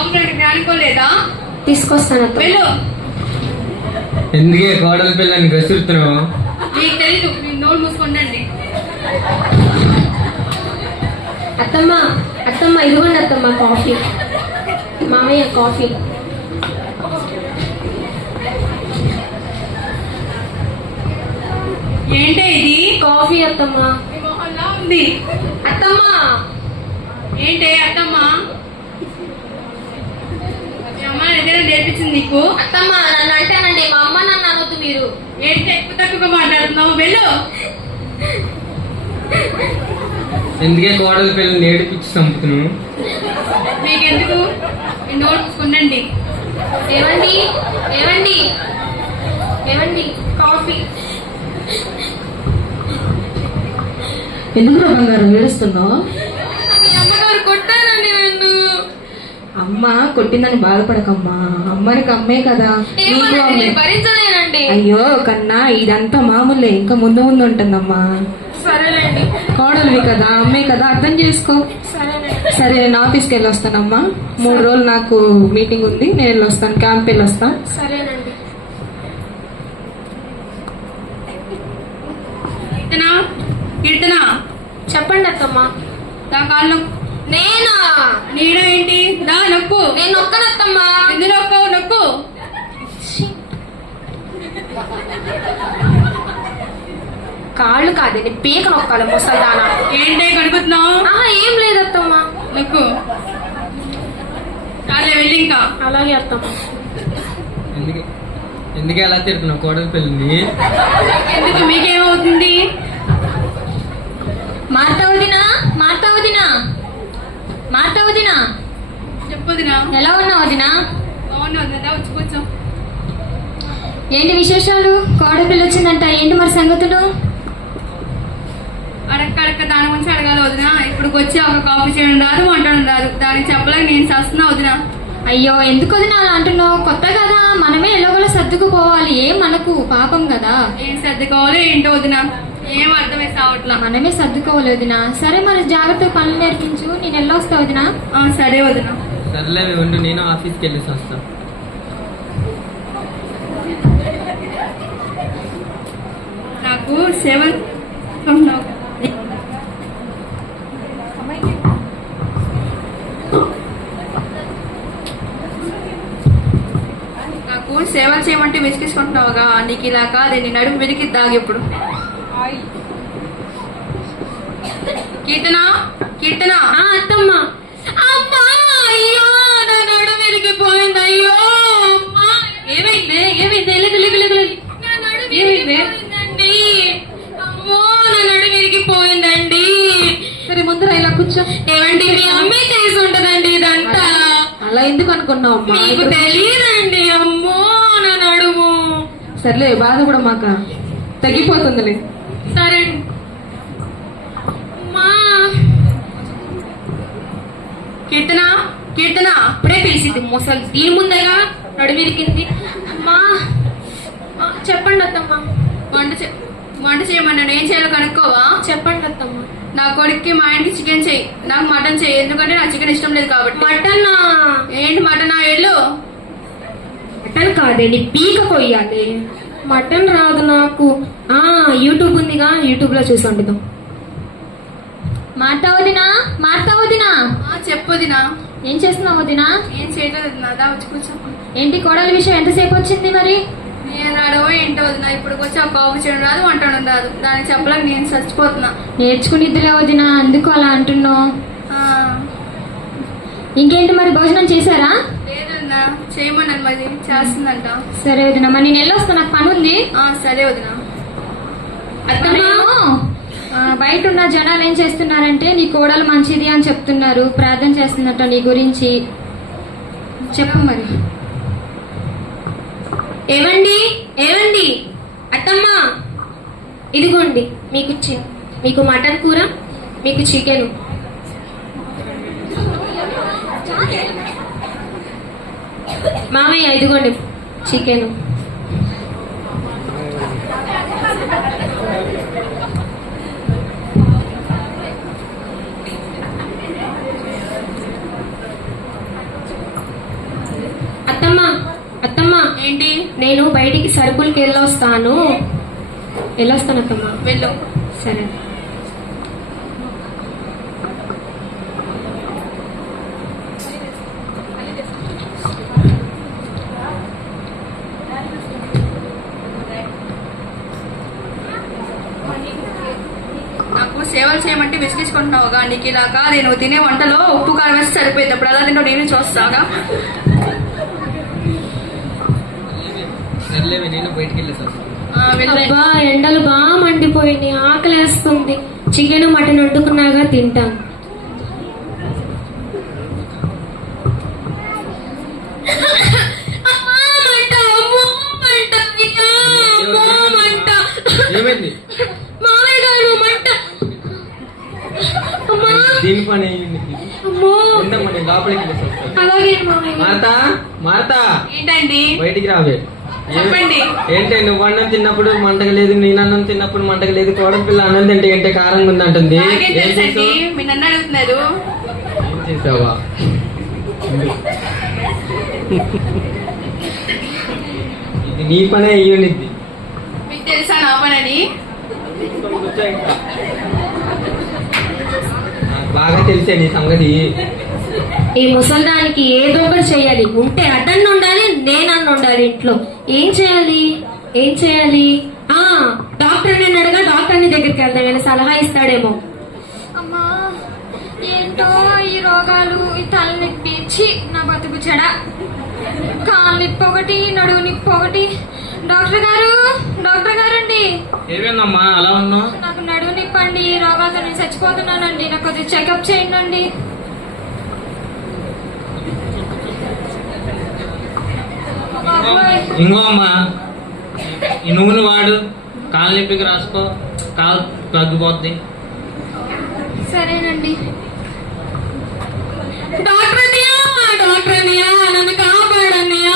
Coffee చేయడానికి అనుకోలేదా? తీసుకొస్తాను అత్తమ్మ. వెళ్ళు. ఎందుకే కోడల పిల్లని గసురుతున్నావు? మీకు తెలీదు, మీ నోరు మూసుకుండండి. అత్తమ్మ అత్తమ్మ ఇదిగోండి అత్తమ్మ కాఫీ. మామయ్య కాఫీ. ఏంటే ఇది? కాఫీ అత్తమ్మ. మీ మొహంలా ఉంది. అత్తమ్మ ఏంటే అత్తమ్మ? మీ అమ్మ ఏదైనా నేర్పించింది నీకు? అత్తమ్మ నన్ను అంటానండి, మా అమ్మ నన్ను అనొద్దు మీరు. ఏంటి ఎక్కువ తక్కువగా మాట్లాడుతున్నావు? వెళ్ళు. ఎందుకే కోడల పిల్లని ఏడిపించి చంపుతున్నావు? మీకెందుకు? మీ నోరు మూసుకుండండి. ఏమండి ఏమండి ఏమండి కాఫీ. ఎందుకు బంగారం ఏడుస్తున్నావు? మీ అమ్మగారు కొట్టారండి నన్ను. అమ్మ కొట్టిందని బాధపడకమ్మా, అమ్మనికి అమ్మే కదా, నీకు ఏమోనండి, అమ్మే. నేను భరించలేనండి. అయ్యో కన్నా ఇదంతా మామూలే, ఇంకా ముందు ముందు ఉంటుందమ్మా. సరేనండి. కోడలివి కదా, అమ్మే కదా, అర్థం చేసుకో. సరేనండి. సరే నేను ఆఫీస్కి వెళ్ళి వస్తానమ్మా. 3 రోజులు నాకు మీటింగ్ ఉంది, నేను వెళ్ళి వస్తాను, క్యాంప్ వెళ్ళి వస్తాను. సరేనండి. కీర్తనా, కీర్తనా, చెప్పండి అత్తమ్మ. నా కాళ్ళు నేనా? నీడ ఏంటి? దా నొక్కు. నేను నొక్కనత్తమ్మా. ఎందుకు నొక్కు? నొక్కు. కాళ్ళు కాదండి, పీక నొక్కాలి ముసల్దానా. ఏంటే కడుగుతున్నావు? ఏం లేదత్తమ్మా. నొక్కు. చాలే వెళ్ళి ఇంకా. అలాగే అత్తమ్మ. ఎందుకే అలా తిడుతున్నావు కోడల పిల్లని? ఎందుకు? మీకేమవుతుంది? మార్తా వదినా, మార్తా వదినా, మార్తా వదినా, చెప్పొదినా. ఎలా ఉన్నావు వదినా? బాగున్నావు కదా, వచ్చి కూర్చో. ఏంటి విశేషాలు? కోడపిల్ల వచ్చిందంట, ఏంటి మరి సంగతులు? అడక్క దాని గురించి అడగాలి వదినా. ఇప్పుడు వచ్చి ఒక కాఫీ చేయడం రాదు, వంటడం రాదు. దానికి చెప్పలేక నేను చేస్తున్నా వదినా. అయ్యో ఎందుకు వదినా అలా అంటున్నావు? కొత్త కదా, మనమే ఎలాగోలా సర్దుకుపోవాలి. ఏం మనకు పాపం కదా. ఏం సర్దుకోవాలో ఏంటో వదినా, ఏం అర్థమై సావట్లా. మనమే సర్దుకోవాలి వదినా. సరే మరి జాగ్రత్తగా పనులు నేర్పించు. నేను వెళ్ళొస్తా వదినా. సరే వదినా. సర్లే ఉండు, నేను ఆఫీస్కి వెళ్ళేసి వస్తా. నాకు 7 నాకు సేవలు చేయమంటే విసిగించుకుంటున్నావుగా. నీకు ఇలా కాదు, నీ నడుము విరిగి దాగి. ఇప్పుడు కీర్తన, కీర్తన. అత్తమ్మ. అమ్మా, అయ్యో నా నడుము విరిగిపోయింది. అయ్యో అమ్మా. ఏమైంది? ఏమైంది? లేదు లేదు లేదు లేదు. నా నడుము ఏమైంది? విరిగిపోయిందండి. అమ్మో నా నడుము విరిగిపోయిందండి. సరే ముందర ఇలా కూర్చో. ఏమండి, మీ అమ్మే చేసి ఉంటదండి ఇదంతా. అలా ఎందుకు అనుకున్నావు అమ్మా? మీకు తెలియదండి. అమ్మో నా నడుము. సర్లే బాధపడమాక, తగ్గిపోతుందిలే. సరే అమ్మా. కీర్తన, కీర్తన. అప్పుడే పిలిచింది ముసలి. దీని ముందేగా నడుమిరికింది. అమ్మా చెప్పండి అత్తమ్మ. వంట చేయమన్నాను, ఏం చేయాలో కనుక్కోవా? చెప్పండి అత్తమ్మ. నా కొడుక్కి మా ఆయనకి చికెన్ చెయ్యి, నాకు మటన్ చెయ్యి. ఎందుకంటే నాకు చికెన్ ఇష్టం లేదు కాబట్టి. మటన్నా? ఏంటి మటనా? వెళ్ళు. మటన్ కాదండి, పీక కొయ్యాలి. మటన్ రాదు నాకు. యూట్యూబ్ ఉందిగా, యూట్యూబ్ లో చూసి వండుదాం. మార్తా వదినా, మార్తా వదినా. చెప్పొదినా. ఏం చేస్తున్నావు వదినా? ఏం చేయలేదు నాదా, వచ్చి కూర్చో. ఏంటి కోడలి విషయం ఎంతసేపు వచ్చింది మరి? నేను అడవో ఏంటో వదినా. ఇప్పుడు వచ్చి ఆ కాఫీ చేయడం రాదు, వంటడం రాదు. దానికి చెప్పలేక నేను చచ్చిపోతున్నా. నేర్చుకునిద్దులే వదినా, అందుకు అలా అంటున్నావు. ఇంకేంటి మరి, భోజనం చేశారా? లేదన్నా, చేయమన్నాను, మరి చేస్తుందంట. సరే వదినా, మరి నేను వెళ్ళొస్తా, నాకు పని ఉంది. సరే వదినా. బయట ఉన్న జనాలు ఏం చేస్తున్నారంటే నీ కోడలు మంచిది అని చెప్తున్నారు, ప్రార్థన చేస్తున్నట్టు నీ గురించి. చెప్పు మరి. ఏమండి, ఏమండి? అత్తమ్మ ఇదిగోండి మీకు మటన్ కూర, మీకు చికెన్. మామయ్య ఇదిగోండి చికెన్. అత్తమ్మ అత్తమ్మ, ఏంటి? నేను బయటికి సరుకులకి వెళ్ళొస్తాను అత్తమ్మ. వెళ్ళు. సరే. నాకు సేవలు చేయమంటే విసిగించుకుంటున్నావుగా. నీకు ఇలాగా నేను తినే వంటలో ఉప్పు కారం వేసి సరిపోయింది. అప్పుడు అలా తింటావు, నేను చూస్తాగా. సర్లేవి నేను బయటికి వెళ్ళేసి వస్తాను. అబ్బా, ఎండలు బాగా మండిపోయినాయి, ఆకలేస్తుంది. చికెన్ మటన్ వండుకున్నాగా తింటాను. ఏమైంది? మామయ్య గారు మంట. దీని పని ఉందమ్మా, నేను లోపలికి వెళ్ళేసి వస్తాను. అలాగే మామయ్య. మార్తా, మార్తా, ఏంటండి? బయటికి రావే. చెప్పండి. ఏంటి నువ్వు అన్నం తిన్నప్పుడు మంటగా లేదు, నేను అన్నం తిన్నప్పుడు మంటగా లేదు, కోడల పిల్ల అన్నం తింటే ఏంటే కారంగా ఉంది అంటుంది. నాకేం తెలుసండి, మీ నన్ను అడుగుతున్నారు. ఏం చేసావా? ఇది నీ పనే అయ్యుండిద్ది. మీకు తెలుసా నా పనని? నాకు బాగా తెలిసే నీ సంగతి. ఈ ముసల్దానికి ఏదో ఒకటి చేయాలి. ఉంటే అతన్ని ఉండాలి, నేనన్ను ఉండాలి ఇంట్లో. ఏం చేయాలి? డాక్టర్ నేను అడగా, డాక్టర్ ని దగ్గరికి వెళ్దాం, నేను సలహా ఇస్తాడేమో. అమ్మా, ఏంటో ఈ రోగాలు, ఈ తలనొప్పి, నా బతుకు చెడ. కాలు నొప్పి ఒకటి, నడువు నొప్పి ఒకటి. డాక్టర్ గారండి. ఏమేందమ్మా అలా ఉన్నావు? నాకు నడువు నొప్పి అండి, ఈ రోగాలతో నేను చచ్చిపోతున్నానండి. నాకు కొద్దిగా చెకప్ చేయండి అండి. ఇంకో అమ్మా, ఈ నువ్వులు వాడు, కాలు నొప్పికి రాసుకో, కాలు తగ్గిపోద్ది. సరేనండి. డాక్టర్ అన్నయ్య, నన్ను కాపాడన్నయ్య.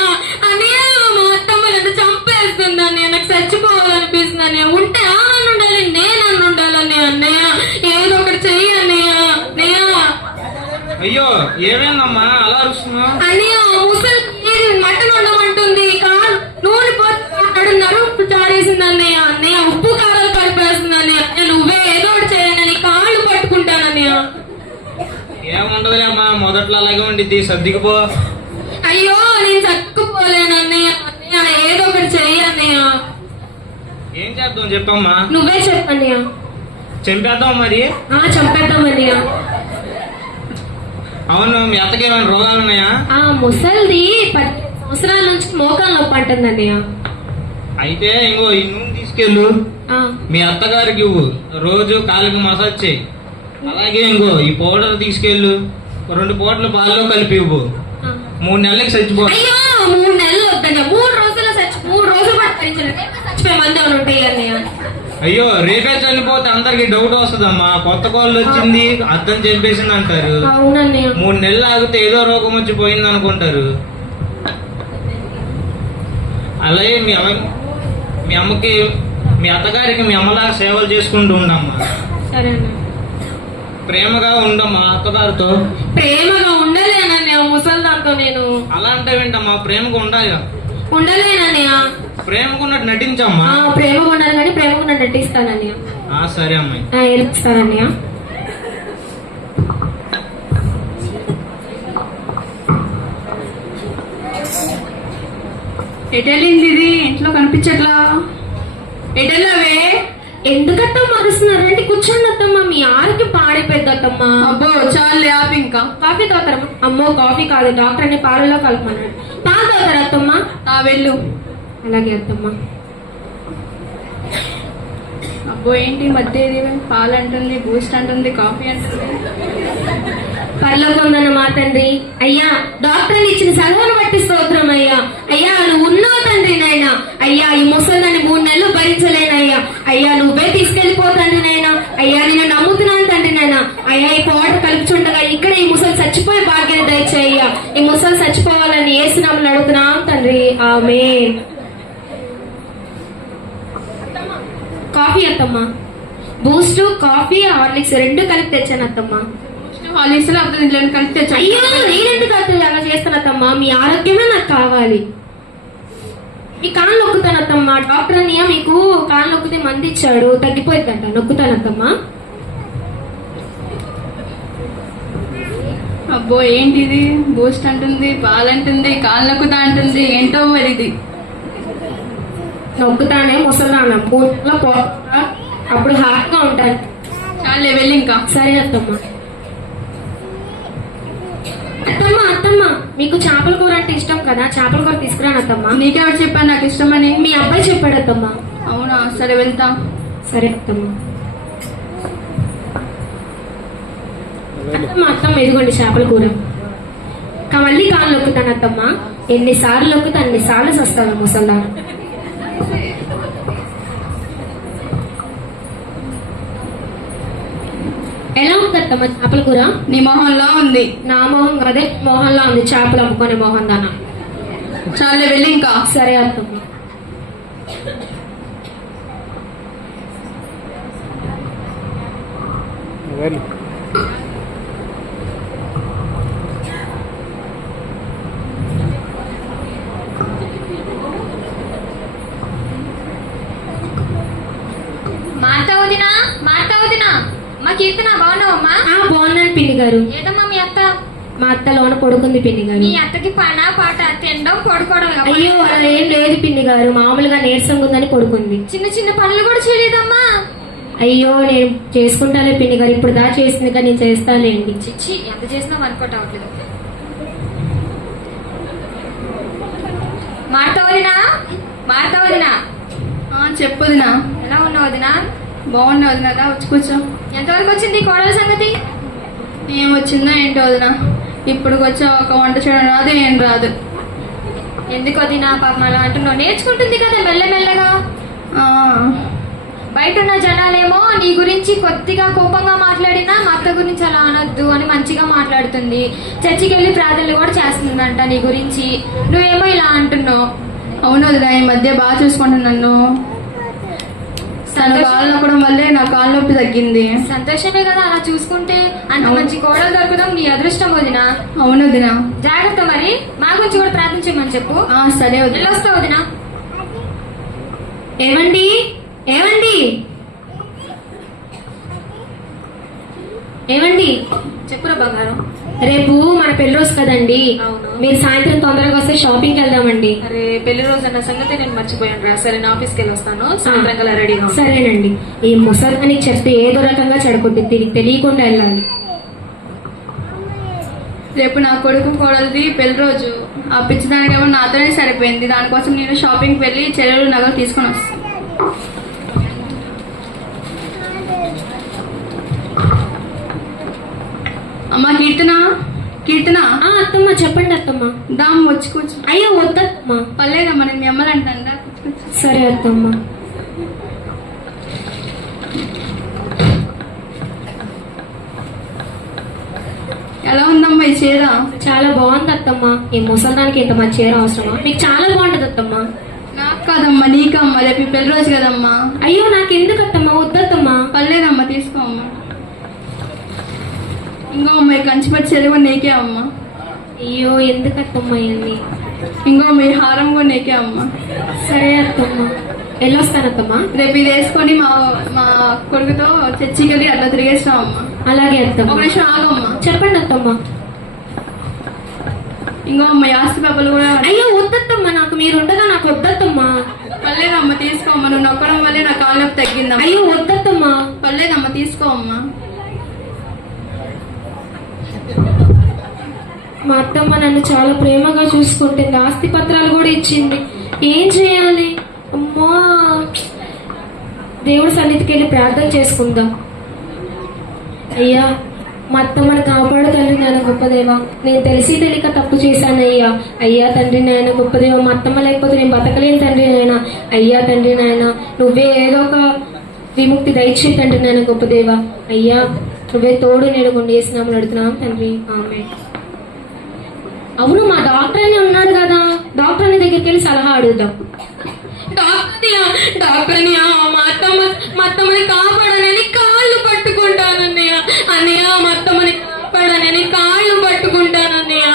అన్నయ్య, మా అత్తమ్మ నన్ను చంపేస్తుంది అన్నయ్య. నాకు చచ్చిపోవాలనిపిస్తుంది అన్నయ్య. ఉంటే ఆమె ఉండాలి, నేను ఉండాలని అన్నయ్య. ఏదో ఒకటి చెయ్యి అన్నయ్య. అయ్యో, ఏమైందమ్మా అలా అరుస్తున్నావు? అన్నయ్య, ముసలి మటన్ వండమంటుంది, నూనె పోతున్నాడు, చాడేసింది అన్నయ్య. అన్నయ్య, ఉప్పు కారాలు కలిపేస్తుంది అన్నయ్య. నువ్వే ఏదో ఒకటి చేయండి, కాళ్ళు పట్టుకుంటానన్నయ్య. ఏముండదులే అమ్మా, మొదట్లో అలాగే ఉండిద్ది, సర్దికిపో. అయ్యో, నేను చక్కుపోలేను అన్నయ్య. అన్నయ్య, ఏదో ఒకటి చెయ్యి అన్నయ్య. ఏం చేద్దాం చెప్పమ్మా? నువ్వే చెప్పన్నయ్య. చంపేద్దాం మరి. చంపేద్దాం అన్నయ్య. అవును, మీ అత్తకి ఏమైనా రోగాలు ఉన్నాయా? ముసలిది 10 సంవత్సరాల నుంచి మోకాలు నొప్పి అంటుంది అన్నయ్య. అయితే ఇంకో ఈ నూనె తీసుకెళ్ళు, మీ అత్తగారికి ఇవ్వు, రోజు కాలికి మసాజ్ చేయి. అలాగే ఇంకో ఈ పౌడర్ తీసుకెళ్ళు, 2 పూటలు పాలలో కలిపి ఇవ్వు. 3 నెలలకి చచ్చిపో. అయ్యో, 3 నెలలు వద్దన్నయ్య. 3 రోజులు చచ్చిపోయే మంది ఏమైనా ఉంటాయి అన్నయ్య. అయ్యో, రేపే చనిపోతే అందరికి డౌట్ వస్తుందమ్మా. కొత్త కోళ్ళు వచ్చింది, అర్థం చెప్పేసింది అంటారు. అవునన్నయ్య. 3 నెలలు ఆగితే ఏదో రోగం వచ్చి పోయింది అనుకుంటారు. అలాగే మీ అమ్మకి, మీ అత్తగారికి మీ అమ్మలా సేవలు చేసుకుంటూ ఉండమ్మా. సరే అన్నయ్య. ప్రేమగా ఉండమ్మా అత్తగారితో. ప్రేమగా ఉండలేనన్నయ్య ముసలిదాంతో నేను. అలా అంటే ఏంటమ్మా, ప్రేమగా ఉండాలి. ఉండలేనన్నయ్య. ప్రేమగా ఉన్నట్టు నటించమ్మా. ప్రేమగా ఉండాలి కానీ ప్రేమగా నటిస్తానన్నయ్య. సరే అమ్మాయి. ఏడుస్తానన్నయ్య. ఎటెళ్ళింది ఇది? ఇంట్లో కనిపించట్లా. ఎటెళ్ళవే? ఎందుకట్టా మరుస్తున్నారంటే కూర్చోండి అత్తమ్మ, మీ ఆరోగ్యం పాడైపోయింది అత్తమ్మ. అబ్బో, చాలు ఆపి. ఇంకా కాఫీ తాగుతారా? అమ్మో, కాఫీ కాదు, డాక్టర్ అని పాలలో కలపమన్నాడు. పాలు తాగుతారా అత్తమ్మ? వెళ్ళు. అలాగే అత్తమ్మ. అబ్బో, ఏంటి మధ్య ఇది? పాలు అంటుంది, బూస్ట్ అంటుంది, కాఫీ అంటుంది. పర్లోకొందన్న మా తండ్రి. అయ్యా, డాక్టర్ ఇచ్చిన సలహాను బట్టి స్తోత్రం అయ్యా. అయ్యా, నువ్వు ఉన్నావు తండ్రి నాయన. అయ్యా, ఈ ముసలిదాన్ని 3 నెలలు భరించలేనయ్యా. అయ్యా, నువ్వే తీసుకెళ్లిపోతండ్రి నాయన. అయ్యా, నేను నమ్ముతున్నాను తండ్రి నాయన. అయ్యా, ఈ పౌడర్ కలుపుచుండగా ఇక్కడ ఈ ముసలి చచ్చిపోయే భాగ్యాన్ని దయచేయ్యా. ఈ ముసలి చచ్చిపోవాలని యేసునామములో అడుగుతున్నాం తండ్రి, ఆమేన్. కాఫీ అత్తమ్మ. బూస్ట్, కాఫీ, హార్లిక్స్ 2 కలిపి తెచ్చాను అత్తమ్మ. హార్లిక్స్ లో కలిపి తెచ్చాను. అయ్యో, నేనెందుకు అలా చేస్తాను అత్తమ్మ? అత్తమ్మ, మీ ఆరోగ్యమే నాకు కావాలి. మీ కాళ్ళు నొక్కుతాను అత్తమ్మ. డాక్టర్ అన్నయ్య మీకు కాళ్ళు నొక్కితే మంది ఇచ్చాడు, తగ్గిపోయిందంట. నొక్కుతాను అత్తమ్మ. అబ్బో ఏంటిది, బూస్ట్ అంటుంది, పాలంటుంది, కాళ్ళు నొక్కుతా అంటుంది, ఏంటో మరి ఇది. నొక్కుతానే ముసలాన్న పూర్తిలో అప్పుడు హార్ట్గా ఉంటాను. చాలే వెళ్ళి ఇంకా. సరే అత్తమ్మ. అత్తమ్మ అత్తమ్మ మీకు చేపల కూర అంటే ఇష్టం కదా, చేపల కూర తీసుకురాను అత్తమ్మ. నీకెవరు చెప్పాను నాకు ఇష్టమని? మీ అబ్బాయి చెప్పాడు అత్తమ్మ. అవునా, సరే వెళ్తా. సరే అత్తమ్మ. అత్తమ్మ అత్తమ్మ ఇదిగోండి చేపల కూర. మళ్ళీ కాళ్ళు నొక్కుతాను అత్తమ్మ. ఎన్నిసార్లు నొక్కుతా అన్నిసార్లు వస్తాను ముసల్దా. ఎలా ఉంది అత్తమ్మ చేపల కూర? నీ మొహంలో ఉంది. నా మొహం అదే మొహంలో ఉంది, చేపలు అమ్ముకునే మొహం దానా. చాలే వెళ్ళి ఇంకా. సరే అత్తమ్మ. మాట్లావుదినా మా కీర్తన బాగున్నావమ్మా? బాగున్నాను పిన్ని గారు. ఏదమ్మా మీ అత్త? మా అత్త లోన పడుకుంది పిన్ని గారు. మీ అత్తకి పనా పాట తినడం పడుకోవడం. అయ్యో అలా ఏం లేదు పిన్ని గారు, మామూలుగా నీరసంగా ఉందని పడుకుంది. చిన్న చిన్న పనులు కూడా చేయలేదమ్మా? అయ్యో నేను చేసుకుంటానే పిన్ని గారు, ఇప్పుడు దా చేసింది కానీ నేను చేస్తాలేండి. చిచ్చి ఎంత చేసినా వర్కౌట్ అవ్వట్లేదు. మారుతావదినా చెప్పుదినా. ఎలా ఉన్నావు వదినా? బాగున్నా వదినా, వచ్చి కూర్చో. ఎంతవరకు వచ్చింది కోడల సంగతి? ఏం వచ్చిందో ఏంటో వదినా, ఇప్పుడు వచ్చా ఒక వంట చేయడం రాదు, ఏం రాదు. ఎందుకు వదినా పాపం అలా అంటున్నావు? నేర్చుకుంటుంది కదా మెల్లమెల్లగా. బయట ఉన్న జనాలేమో నీ గురించి కొద్దిగా కోపంగా మాట్లాడినా మా అత్త గురించి అలా అనొద్దు అని మంచిగా మాట్లాడుతుంది. చర్చికి వెళ్ళి ప్రార్థనలు కూడా చేస్తుందంట నీ గురించి. నువ్వేమో ఇలా అంటున్నావు. అవును వదినా, ఈ మధ్య బాగా చూసుకుంటుంది నన్ను. తన కాళ్ళు నొక్కడం వల్లే నా కాళ్ళ నొప్పి తగ్గింది. సంతోషమే కదా అలా చూసుకుంటే. అంత మంచి కోడలు దొరకడం నీ అదృష్టం వదినా. అవును వదినా. జాగ్రత్త మరి, మా గురించి కూడా ప్రార్థించమని చెప్పు. సరే వదినా. వెళ్ళొస్తావు వదినా. ఏమండి ఏమండి ఏమండి చెప్పురా బంగారం. రేపు మన పెళ్లి రోజు కదండి. అవును. మీరు సాయంత్రం తొందరగా వస్తే షాపింగ్కి వెళ్దామండి. అరే పెళ్లి రోజు అన్న సంగతి నేను మర్చిపోయాను రా. సరే నా ఆఫీస్కి వెళ్ళి వస్తాను, సాయంత్రం కల్లా రెడీగా ఉంటాను. సరేనండి. ఈ ముసల్దానికి చెప్తే ఏదో రకంగా చెడగొట్టి తిరిగి తెలియకుండా వెళ్ళాలి. రేపు నా కొడుకు కోడలిది పెళ్లి రోజు. ఆ పిచ్చిదానికేమో నాతోనే సరిపోయింది. దానికోసం నేను షాపింగ్కి వెళ్ళి చెల్లెలు నగలు తీసుకొని వస్తాను. అమ్మ కీర్తన, కీర్తన. అత్తమ్మ చెప్పండి అత్తమ్మ. దామ్ వచ్చి కూర్చో. అయ్యో వద్దమ్మా. పర్లేదమ్మా, నేను మీ అమ్మలు అంటాను. సరే అత్తమ్మ. ఎలా ఉందమ్మా ఈ చీర? చాలా బాగుంది అత్తమ్మ. ఈ ముసల్దానికి ఇంత మంచి చీర అవసరమా? మీకు చాలా బాగుంటది అత్తమ్మ. నాకు కాదమ్మా, నీకమ్మా. రేపు ఈ పెళ్లి రోజు కదమ్మా. అయ్యో నాకు ఎందుకు అత్తమ్మ, వద్దత్తమ్మా. పర్లేదమ్మా, తీసుకో అమ్మా. ఇంకో అమ్మాయి కంచిపచ్చి చీర కూడా నీకే అమ్మా. అయ్యో ఎందుకు అత్తమ్మ ఇవన్నీ? ఇంకో మీ హారం కూడా నీకే అమ్మా. సరే అత్తమ్మ, వెళ్ళొస్తానత్తమ్మా. రేపు ఇది వేసుకొని మా మా కొడుకుతో చర్చికి వెళ్ళి అట్లా తిరిగేస్తాం అమ్మా. అలాగే అత్తమ్మ. ఒక నిమిషం ఆగమ్మా. చెప్పండి అత్తమ్మ. ఇంకో అమ్మ ఆస్తి పేపర్లు కూడా. అయ్యో వద్దత్తమ్మా, నాకు మీరు ఉండగా నాకు వద్దత్తమ్మా. పర్లేదమ్మా, తీసుకోమ్మా. నువ్వు నొక్కడం వల్లే నా కాళ్ళ నొప్పి తగ్గిందమ్మా. అయ్యో వద్దత్తమ్మా. పర్లేదమ్మా, తీసుకో అమ్మా. మా అత్తమ్మ నన్ను చాలా ప్రేమగా చూసుకుంటుంది, ఆస్తి పత్రాలు కూడా ఇచ్చింది. ఏం చేయాలి? అమ్మా, దేవుడి సన్నిధికి వెళ్ళి ప్రార్థన చేసుకుందాం. అయ్యా మా అత్తమ్మని కాపాడు తండ్రి నాయన గొప్పదేవా. నేను తెలిసి తెలియక తప్పు చేశానయ్యా. అయ్యా తండ్రి నాయన గొప్పదేవా, మా అత్తమ్మ లేకపోతే నేను బతకలేను తండ్రి నాయన. అయ్యా తండ్రి నాయన నువ్వే ఏదో ఒక విముక్తి దయచే తండ్రి నాయన గొప్పదేవా. అయ్యా నువ్వే తోడు నేను గుండేసినాము నడుతున్నాం తండ్రి. ఆమె. అవును మా డాక్టర్ అని ఉన్నాడు కదా, డాక్టర్ అని దగ్గరికి వెళ్ళి సలహా అడుగుదాం. డాక్టర్ మా అత్తమ్మని కాపాడనని కాళ్ళు పట్టుకుంటానన్నయ్య. అన్నయ్య మా అత్తమ్మని కాపాడనని కాళ్ళు పట్టుకుంటానన్నయ్య.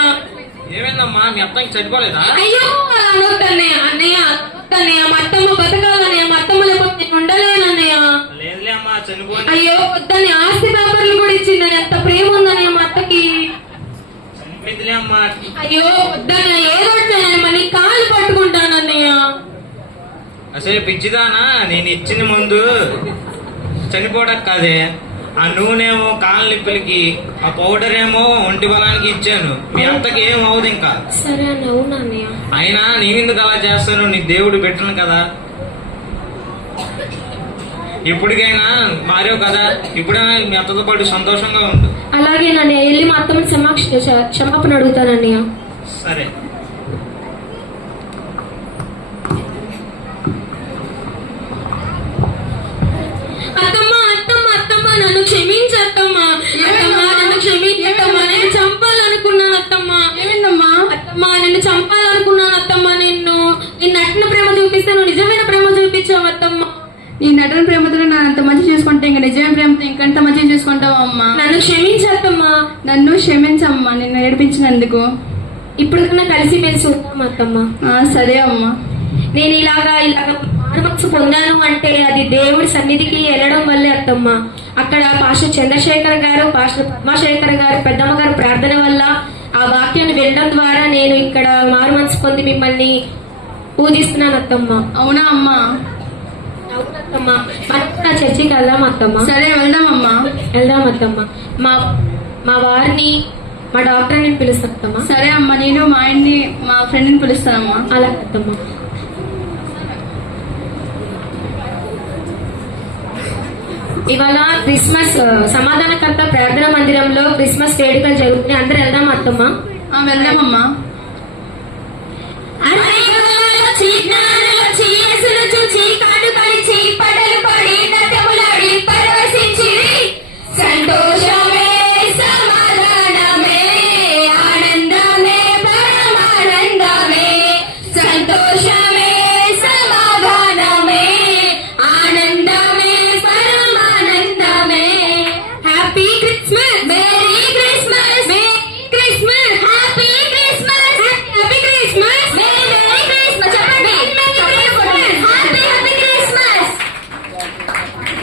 ఏమైంది ఏమైందమ్మా మీ అత్తకి చనిపోలేదా? అయ్యో అలా అనొద్దన్నయ్య. అన్నయ్య అనొద్దన్నయ్య. మా అత్తమ్మ బతకాలన్నయ్య. మా అత్తమ్మ లేకపోతే నేను ఉండలేనన్నయ్య. లేదులే అమ్మా చనిపోయి అయ్యో వద్దని ఆస్తి పేపర్లు కూడా ఇచ్చిందని ఎంత ప్రేమ ఉందన్నయ్య మా అత్తకి. చనిపోయిందిలే అమ్మా. అయ్యో వద్దన్నయ్య. ఏదో మళ్ళీ కాళ్ళు పట్టుకుంటానన్నయ్య. అసలు పిచ్చిదానా, నేను ఇచ్చిన ముందు చనిపోవడానికి కాదే, ఆ నూనెమో కాళ్ళ నిప్పులకి, ఆ పౌడర్ ఏమో ఒంటి బలానికి ఇచ్చాను. మీ అత్తకి ఏం అవదు ఇంకా. సరే అన్న అవునా అన్నయ్య. అయినా నేనెందుకు అలా చేస్తాను, నీకు దేవుడు పెట్టను కదా. ఇప్పటికైనా మారావు కదా, ఇప్పుడైనా మీ అత్తతో పాటు సంతోషంగా ఉండు. అలాగే నన్నయ్య. వెళ్ళి మా అత్తమ్మ క్షమాపణ అడుగుతానన్నయ్య. సరే. అత్తమ్మ అత్తమ్మ అత్తమ్మ నన్ను క్షమించత్తమ్మా. అత్తమ్మ నన్ను క్షమించత్తమ్మా. నేను చంపాలనుకున్నాను అత్తమ్మ. ఏమైందమ్మా? అత్తమ్మ నిన్ను చంపాలనుకున్నాను అత్తమ్మ. నిన్ను నటిన ప్రేమ చూపిస్తే నువ్వు నిజమైన ప్రేమ చూపించావు అత్తమ్మ. నీ నటన ప్రేమతో నన్ను అంత మంచి చూసుకుంటే ఇంకా నిజమైన ప్రేమతో ఇంకంత మంచి చూసుకుంటావా అమ్మా? నన్ను క్షమించత్తమ్మా. నన్ను క్షమించమ్మా నిన్ను ఏడిపించినందుకు. ఇప్పుడు కన్నా కలిసి మెలిసి ఉంటాం అత్తమ్మ. సరే అమ్మా. నేను ఇలాగా మారుమనసు పొందాను అంటే అది దేవుడి సన్నిధికి వెళ్ళడం వల్లే అత్తమ్మ. అక్కడ పాస్టర్ చంద్రశేఖర్ గారు, పాస్టర్ పద్మశేఖర్ గారు, పెద్దమ్మ గారు ప్రార్థన వల్ల ఆ వాక్యాన్ని వినడం ద్వారా నేను ఇక్కడ మారుమనసు పొంది మిమ్మల్ని పూజిస్తున్నాను అత్తమ్మ. అవునా అమ్మా? అవునత్తమ్మ. మనం కూడా చర్చికి వెళ్దాం అత్తమ్మ. సరే వెళ్దామమ్మా. వెళ్దాం అత్తమ్మ. మా వారిని మా డాక్టర్ నేను పిలుస్తాను అత్తమ్మ. సరే అమ్మా. నేను మా ఆయన్ని మా ఫ్రెండ్ని పిలుస్తానమ్మా. అలా అత్తమ్మ. ఇవాళ క్రిస్మస్ సమాధానకర్త ప్రార్థన మందిరంలో క్రిస్మస్ వేడుకలు జరుగుతున్నాయి. అందరూ వెళ్దాం అత్తమ్మ. వెళ్దామమ్మా. చూచి